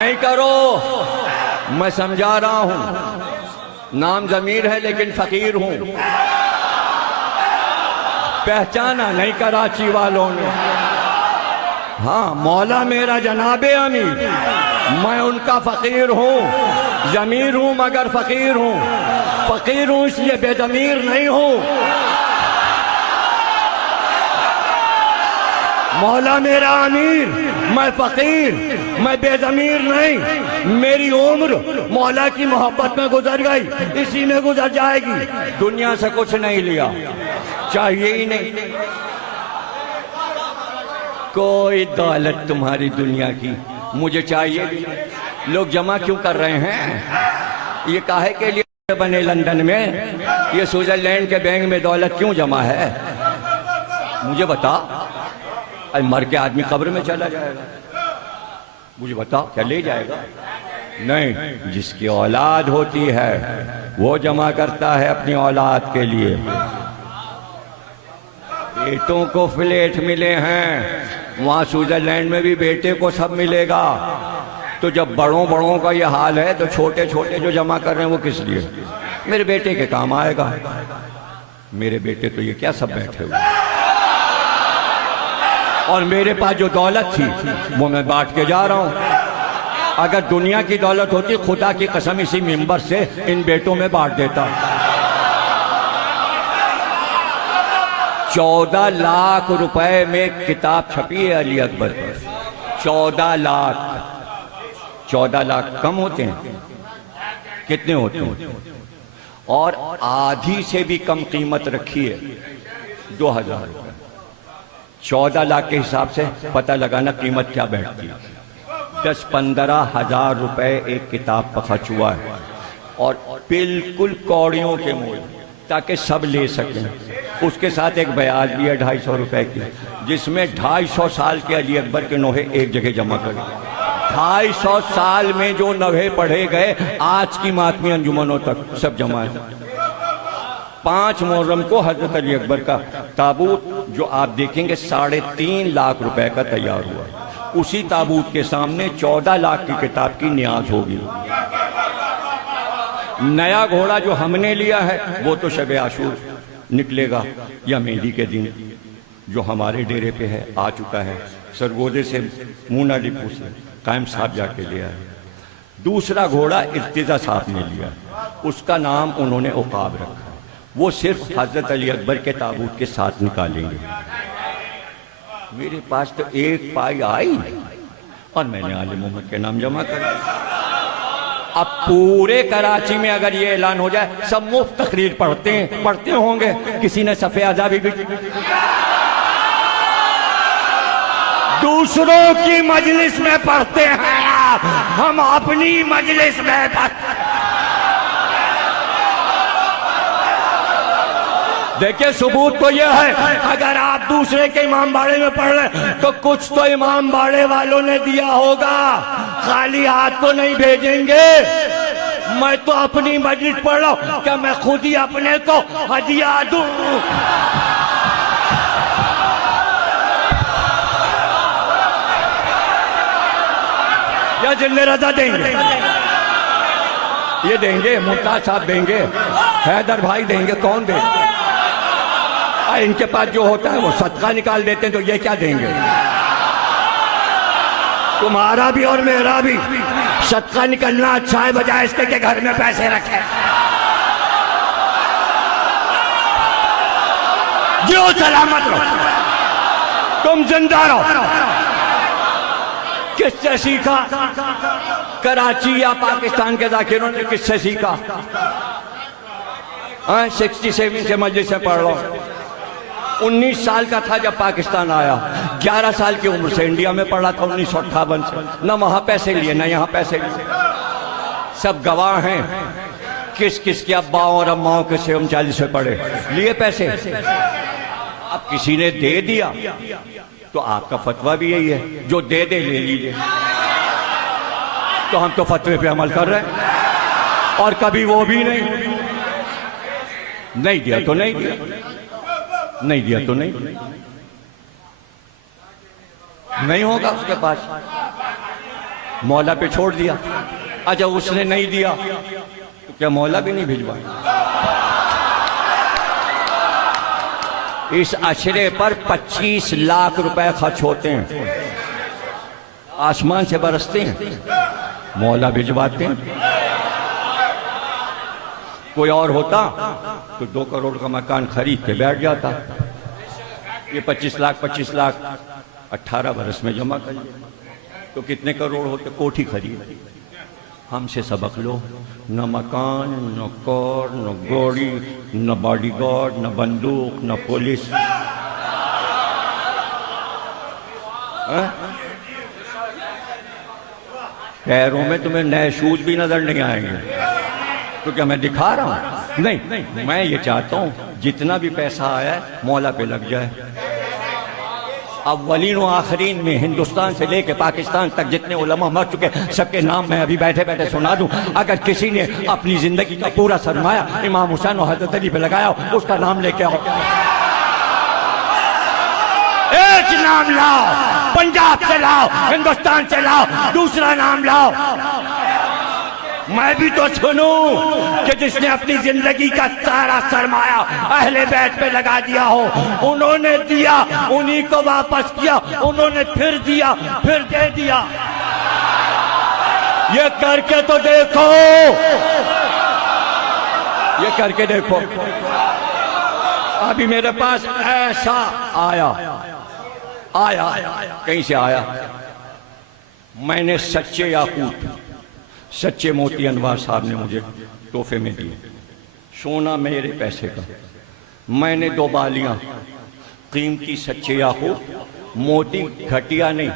नहीं करो, मैं समझा रहा हूं। नाम जमीर है लेकिन फकीर हूं। पहचाना नहीं कराची वालों ने। हाँ, मौला मेरा जनाबे अमीर, मैं उनका फकीर हूं। जमीर हूं मगर फकीर हूं। फकीर हूं इसलिए बेजमीर नहीं हूं। मौला मेरा अमीर, मैं फकीर, मैं बेजमीर नहीं। मेरी उम्र मौला की मोहब्बत में गुजर गई, इसी में गुजर जाएगी। दुनिया से कुछ नहीं लिया, चाहिए ही नहीं। कोई दौलत तुम्हारी दुनिया की मुझे चाहिए भी नहीं। लोग जमा क्यों कर रहे हैं? ये काहे के लिए बने लंदन में? ये स्विट्जरलैंड के बैंक में दौलत क्यों जमा है? मुझे बता। मर के आदमी कब्र में चला जाएगा, मुझे बता क्या ले जाएगा? नहीं, जिसकी औलाद होती है वो जमा करता है अपनी औलाद के लिए। बेटों को फ्लैट मिले हैं, वहां स्विट्जरलैंड में भी बेटे को सब मिलेगा। तो जब बड़ों बड़ों का ये हाल है तो छोटे छोटे जो जमा कर रहे हैं वो किस लिए? मेरे बेटे के काम आएगा। मेरे बेटे तो ये क्या सब बैठे हुए, और मेरे पास जो दौलत थी वो मैं बांट के जा रहा हूं। अगर दुनिया की दौलत होती, खुदा की कसम इसी मिंबर से इन बेटों में बांट देता। 14 लाख रुपए में किताब छपी है अली अकबर पर। 14 लाख। 14 लाख कम होते हैं? कितने होते हैं? और आधी से भी कम कीमत रखी है, 2000 रुपए। 14 लाख के हिसाब से पता लगाना कीमत क्या बैठती है। 10-15 हजार रुपए एक किताब पर खर्च हुआ है, और बिल्कुल कौड़ियों के मोल, ताकि सब ले सकें। उसके साथ एक ब्याज भी है 250 रुपए की, जिसमें 250 साल के अली अकबर के नोहे एक जगह जमा करे। 250 साल में जो नोहे पढ़े गए आज की मातमी अंजुमनों तक सब जमा है। 5 मुहर्रम को हजरत अली अकबर का ताबूत जो आप देखेंगे 3.5 लाख रुपए का तैयार हुआ। उसी ताबूत के सामने 14 लाख की किताब की न्याज होगी। नया घोड़ा जो हमने लिया है वो तो शब आशूर निकलेगा या मेहंदी के दिन, जो हमारे डेरे पे है, आ चुका है। सरगोदे से मूना डिपू से कायम साहब जाके लिया है। दूसरा घोड़ा इर्तिजा साहब ने लिया, उसका नाम उन्होंने उकाब रखा। वो सिर्फ हजरत अली अकबर के ताबूत के साथ निकालेंगे। मेरे पास तो एक पाई आई और मैंने आले मोहम्मद के नाम जमा कर दिया। अब पूरे कराची में अगर ये ऐलान हो जाए, सब मुफ्त तकरीर पढ़ते होंगे। किसी ने सफ़े आज़ादी भी, दूसरों की मजलिस में पढ़ते हैं, हम अपनी मजलिस में पढ़ते। देखिए, सबूत तो यह है, अगर आप दूसरे के इमाम बाड़े में पढ़ रहे तो कुछ तो इमाम बाड़े वालों ने दिया होगा, खाली हाथ तो नहीं भेजेंगे। मैं तो अपनी मस्जिद पढ़ रहा हूं, क्या मैं खुद ही अपने को हदिया दूं? या जिले रजा देंगे? ये देंगे, मुमताज साहब देंगे, हैदर भाई देंगे, कौन देंगे? इनके पास जो होता है वो सदका निकाल देते हैं, तो ये क्या देंगे? तुम्हारा भी और मेरा भी सदका निकलना अच्छा है, बजाय इसके के घर में पैसे रखे। जो सलामत रहो, तुम जिंदा रहो। किससे सीखा? कराची या पाकिस्तान के जाकिरों ने किससे सीखा? 67 से मस्जिद से पढ़ लो। 19 साल का था जब पाकिस्तान आया, 11 साल की उम्र से इंडिया में पढ़ा था 1958 से। न वहां पैसे लिए न यहाँ पैसे लिए। सब गवाह हैं किस किस के अब्बाओं और अम्माओं के से हम 40 से पढ़े, लिए पैसे। अब किसी ने दे दिया तो आपका फतवा भी यही है, जो दे दे ले लीजिए। तो हम तो फतवे पे अमल कर रहे हैं, और कभी वो भी नहीं दिया तो नहीं दिया, नहीं दिया तो नहीं होगा उसके पास। मौला पे छोड़ दिया। अच्छा उसने नहीं दिया तो क्या मौला भी नहीं भिजवाएगा? इस अशरे पर 25 लाख रुपए खर्च होते हैं, आसमान से बरसते हैं, मौला भिजवाते हैं। कोई और होता तो 2 करोड़ का मकान खरीद के बैठ जाता। ये 25 लाख 18 बरस में जमा कर तो कितने करोड़ होते? कोठी खरीद। हमसे सबक लो, न मकान, न कार, न गाड़ी, न बॉडीगार्ड, न बंदूक, न पुलिस। पैरों में तुम्हें नए शूज भी नजर नहीं आएंगे। तो क्या मैं दिखा रहा हूं? नहीं, मैं ये चाहता हूं जितना भी पैसा आया है मौला पे लग जाए। अव्वलीन व आखिरीन में हिंदुस्तान से लेके पाकिस्तान तक जितने उलमा मर चुके सबके नाम मैं अभी बैठे बैठे सुना दूं। अगर किसी ने अपनी जिंदगी का पूरा सरमाया इमाम हुसैन और हजरत अली पे लगाया उसका नाम लेके आओ। एक नाम लाओ, पंजाब से लाओ, हिंदुस्तान से लाओ, दूसरा नाम लाओ। मैं भी तो सुनूं कि जिसने अपनी जिंदगी का सारा सरमाया अहले बैत पे लगा दिया हो, उन्होंने दिया, उन्हीं को वापस किया, उन्होंने फिर दिया, फिर दे दिया। ये करके तो देखो, ये करके देखो। अभी मेरे पास ऐसा आया कहीं से आया, मैंने सच्चे याकूत, सच्चे मोती अनवार साहब ने मुझे तोहफे में दिए। सोना मेरे पैसे का। मैंने 2 बालियां कीमती सच्चे याकूत, मोती घटिया नहीं,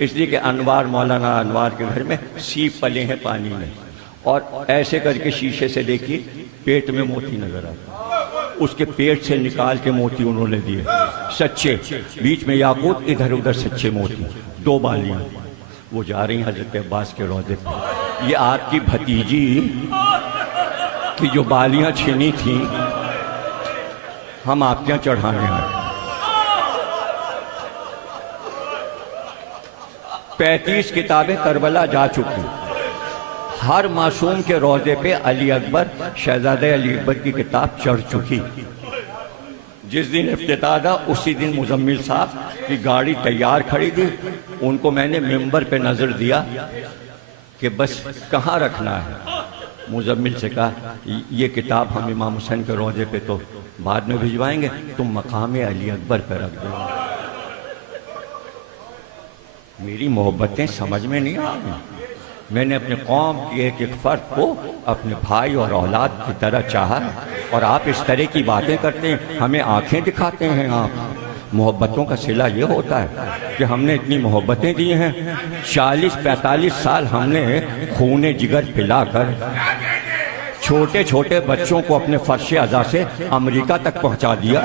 इसलिए कि अनवार, मौलाना अनवार के घर में सीप पले हैं पानी में, और ऐसे करके शीशे से देखिए पेट में मोती नजर आता, उसके पेट से निकाल के मोती उन्होंने दिए सच्चे, बीच में याकूत, इधर उधर सच्चे मोती। 2 बालियां वो जा रही हैं हजरत अब्बास के रोजे पर। ये आपकी भतीजी की जो बालियां छीनी थी हम आपके यहाँ चढ़ाने हैं। 35 किताबें करबला जा चुकी। हर मासूम के रोजे पे अली अकबर, शहजादे अली अकबर की किताब चढ़ चुकी। जिस दिन इफ्तिताह था उसी दिन मुजम्मिल साहब की गाड़ी तैयार खड़ी थी, उनको मैंने मिंबर पे नजर दिया कि बस कहाँ रखना है। मुजम्मिल से कहा ये किताब हम इमाम हुसैन के रोजे पे तो बाद में भिजवाएंगे, तुम मकाम अली अकबर पे रख दो। मेरी मोहब्बतें समझ में नहीं आ रही। मैंने अपने कौम के एक फर्द को अपने भाई और औलाद की तरह चाहा, और आप इस तरह की बातें करते हैं, हमें आंखें दिखाते हैं। आप मोहब्बतों का सिला ये होता है कि हमने इतनी मोहब्बतें दी हैं, 40-45 साल हमने खूने जिगर पिलाकर छोटे छोटे बच्चों को अपने फर्श अज़ा से अमेरिका तक पहुंचा दिया।